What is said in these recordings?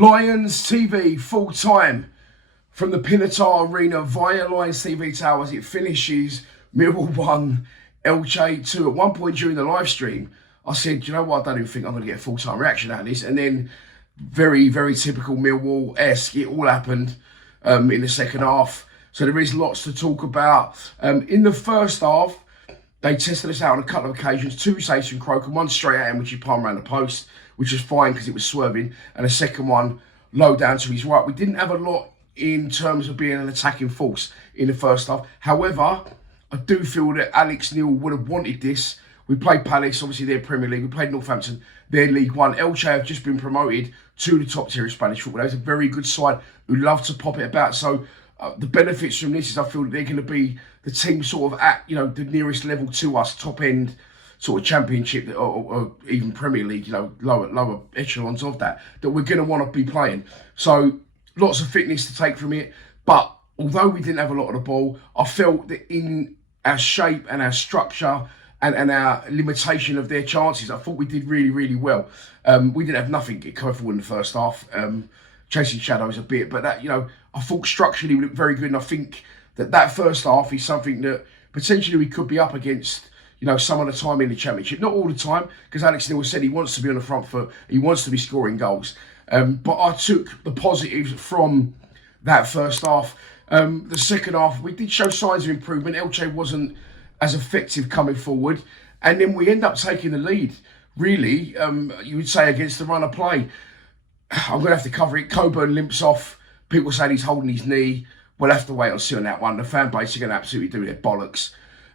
Lions TV full time from the Pinatar Arena via Lions TV Towers. It finishes Millwall 1, Elche 2. At one point during the live stream, I said, you know what, I don't even think I'm going to get a full time reaction out of this. And then, very, very typical Millwall-esque, it all happened in the second half. So there is lots to talk about. In the first half, they tested us out on a couple of occasions. 2 saves from Croker, 1 straight at him, which he palmed around the post, which was fine because it was swerving, and a second one low down to his right. We didn't have a lot in terms of being an attacking force in the first half. However, I do feel that Alex Neil would have wanted this. We played Palace, obviously they're Premier League. We played Northampton, they're League One. Elche have just been promoted to the top tier of Spanish football. There's a very good side who love to pop it about. So the benefits from this is I feel that they're going to be the team sort of at, the nearest level to us, top end sort of championship or even Premier League, lower echelons of that we're going to want to be playing. So lots of fitness to take from it. But although we didn't have a lot of the ball, I felt that in our shape and our structure and our limitation of their chances, I thought we did really, really well. We didn't have nothing coming forward in the first half, chasing shadows a bit. But that, I thought structurally we looked very good. And I think that first half is something that potentially we could be up against, some of the time in the Championship. Not all the time, because Alex Neil said he wants to be on the front foot. He wants to be scoring goals. But I took the positives from that first half. The second half, we did show signs of improvement. Elche wasn't as effective coming forward. And then we end up taking the lead, really, you would say, against the run of play. I'm going to have to cover it. Coburn limps off. People saying he's holding his knee. We'll have to wait and see on that one. The fan base are going to absolutely do their bollocks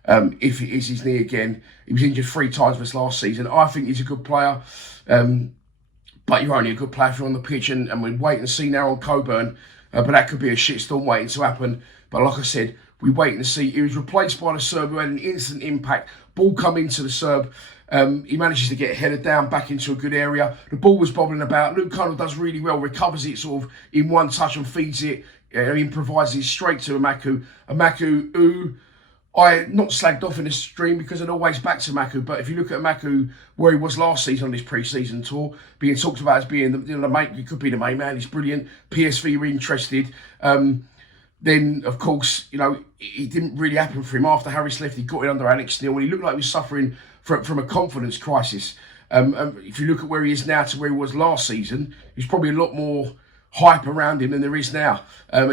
if it is his knee again. He was injured 3 times this last season. I think he's a good player. But you're only a good player if you're on the pitch. And we'll wait and see now on Coburn. But that could be a shitstorm waiting to happen. But like I said, we wait and see. He was replaced by the Serb who had an instant impact. Ball come into the Serb. He manages to get headed down back into a good area. The ball was bobbling about. Luke Connell does really well, recovers it sort of in one touch and feeds it. Improvises straight to Amaku. Amaku, who I not slagged off in the stream because I'd always back to Amaku. But if you look at Amaku, where he was last season on this pre-season tour, being talked about as being the main, he could be the main man. He's brilliant. PSV were interested. Then, of course, it didn't really happen for him. After Harris left, he got it under Alex Neil, and he looked like he was suffering from a confidence crisis. If you look at where he is now to where he was last season, there's probably a lot more hype around him than there is now.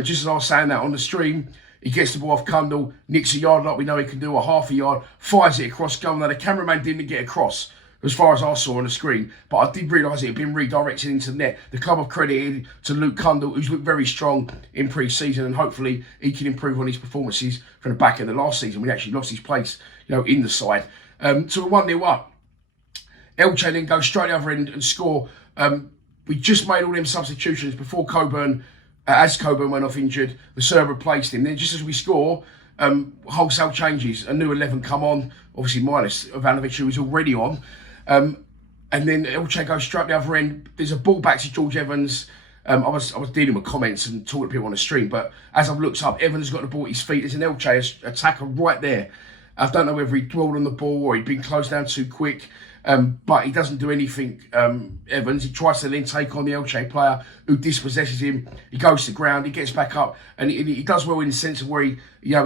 Just as I was saying that on the stream, he gets the ball off Cundall, nicks a yard like we know he can do, a half a yard, fires it across goal. Now, the cameraman didn't get across, as far as I saw on the screen, but I did realise it had been redirected into the net. The club have credited to Luke Cundall, who's looked very strong in pre-season, and hopefully he can improve on his performances from the back end of last season when he actually lost his place, in the side. So we're 1-0 up. Elche then goes straight the other end and score. We just made all them substitutions before Coburn, as Coburn went off injured, the Serb replaced him. Then just as we score, wholesale changes, a new 11 come on, obviously minus Ivanovic, who was already on. And then Elche goes straight the other end. There's a ball back to George Evans. I was dealing with comments and talking to people on the stream, but as I've looked up, Evans got the ball at his feet. There's an Elche attacker right there. I don't know whether he dwelled on the ball or he'd been closed down too quick, but he doesn't do anything, Evans. He tries to then take on the Elche player who dispossesses him. He goes to ground, he gets back up, and he does well in the sense of where he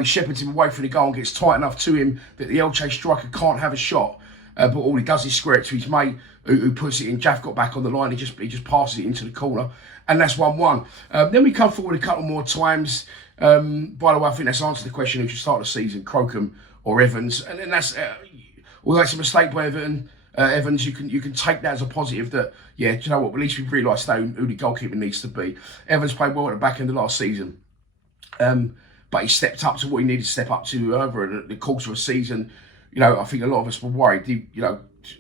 shepherds him away from the goal and gets tight enough to him that the Elche striker can't have a shot. But all he does is square it to his mate who puts it in. Jaff got back on the line. He just passes it into the corner. And that's 1-1. Then we come forward a couple more times. By the way, I think that's answered the question who should start the season, Crocombe or Evans. And then that's, although it's a mistake by Evans, you can take that as a positive that, do you know what, at least we've realised who the goalkeeper needs to be. Evans played well at the back end of last season. But he stepped up to what he needed to step up to over the course of a season. I think a lot of us were worried,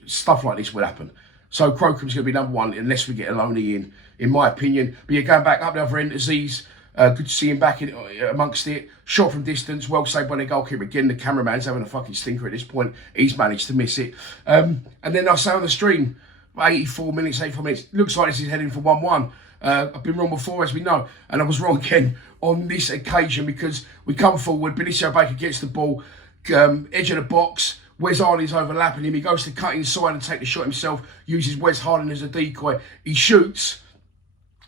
stuff like this would happen. So Crocombe's going to be number 1 unless we get Aloni in my opinion. But going back up the other end, Aziz, good to see him back amongst it. Shot from distance, well saved by the goalkeeper. Again, the cameraman's having a fucking stinker at this point. He's managed to miss it. And then I say on the stream, 84 minutes, looks like this is heading for 1-1. I've been wrong before, as we know. And I was wrong again on this occasion because we come forward, Benicio Baker gets the ball, edge of the box, Wes Harding's overlapping him. He goes to cut inside and take the shot himself, uses Wes Harding as a decoy. He shoots,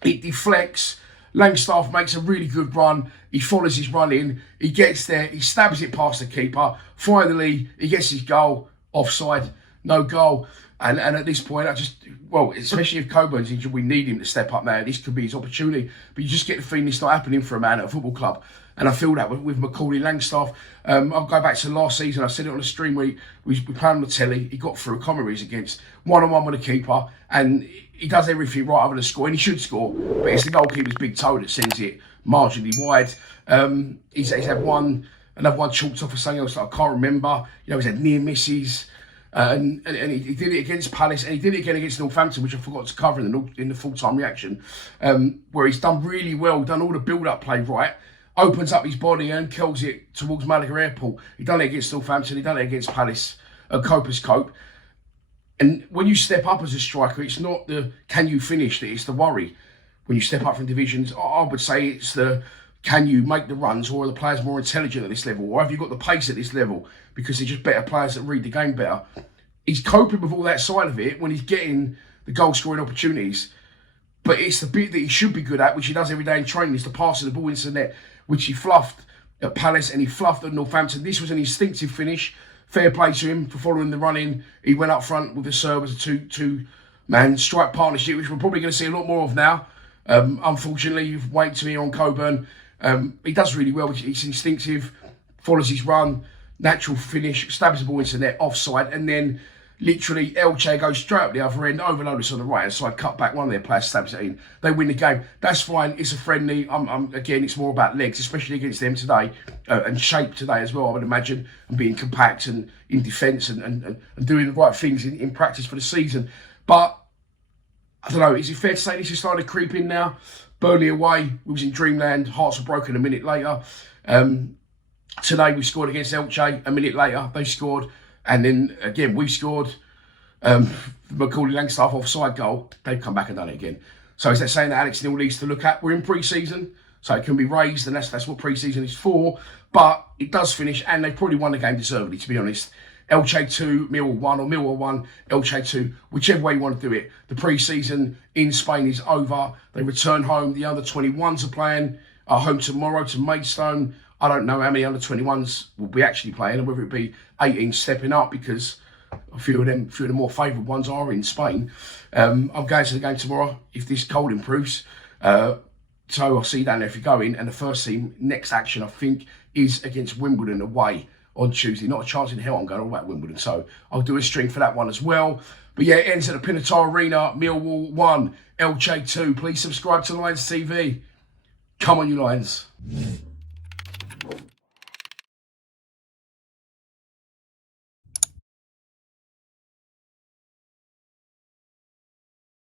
It deflects. Langstaff makes a really good run. He follows his run in. He gets there. He stabs it past the keeper. Finally, he gets his goal. Offside. No goal. And at this point, especially if Coburn's injured, we need him to step up now. This could be his opportunity. But you just get the feeling it's not happening for a man at a football club. And I feel that with Macaulay Langstaff. I'll go back to last season. I said it on the stream where we played on the telly. He got through. Commentaries against one-on-one with the keeper. And he does everything right other than score. And he should score. But it's the goalkeeper's big toe that sends it marginally wide. He's had another one chalked off for something else that I can't remember. He's had near misses. And he did it against Palace, and he did it again against Northampton, which I forgot to cover in the full-time reaction, where he's done really well, done all the build-up play right, opens up his body and kills it towards Malaga Airport. He done it against Northampton, he done it against Palace at Copers Cope. And when you step up as a striker, it's not the can you finish that it's the worry. When you step up from divisions, I would say it's the can you make the runs, or are the players more intelligent at this level, or have you got the pace at this level because they're just better players that read the game better. He's coping with all that side of it when he's getting the goal scoring opportunities, but it's the bit that he should be good at, which he does every day in training, is the passing the ball into the net, which he fluffed at Palace and he fluffed at Northampton. This was an instinctive finish. Fair play to him for following the run-in. He went up front with the serve as a two-man strike partnership, which we're probably going to see a lot more of now. Unfortunately, you've waited to hear on Coburn. He does really well. He's instinctive, follows his run, natural finish, stabs the ball into the net, offside, and then literally Elche goes straight up the other end, overload us on the right hand side, cut back, one of their players stabs it in. They win the game. That's fine. It's a friendly. Again, it's more about legs, especially against them today, and shape today as well, I would imagine, and being compact and in defence and doing the right things in practice for the season. But I don't know, is it fair to say this is starting to creep in now? Burnley away, we was in dreamland, hearts were broken a minute later. Today we scored against Elche, a minute later they scored, and then again we scored. Macaulay Langstaff offside goal, they've come back and done it again. So is that saying that Alex Neil needs to look at? We're in pre-season, so it can be raised, and that's what pre-season is for, but it does finish, and they probably won the game deservedly, to be honest. Elche 2, Millwall 1, or Millwall 1, Elche 2, whichever way you want to do it. The pre-season in Spain is over. They return home. The under-21s are playing home tomorrow to Maidstone. I don't know how many under-21s will be actually playing, and whether it be 18 stepping up, because a few of the more favoured ones are in Spain. I'm going to the game tomorrow if this cold improves. So I'll see you down there if you're going. And the first team, next action, I think, is against Wimbledon away on Tuesday. Not a chance in hell I'm going all about Wimbledon, so I'll do a stream for that one as well. But yeah, it ends at the Pinatar Arena. Millwall 1, Elche 2. Please subscribe to Lions TV. Come on, you Lions.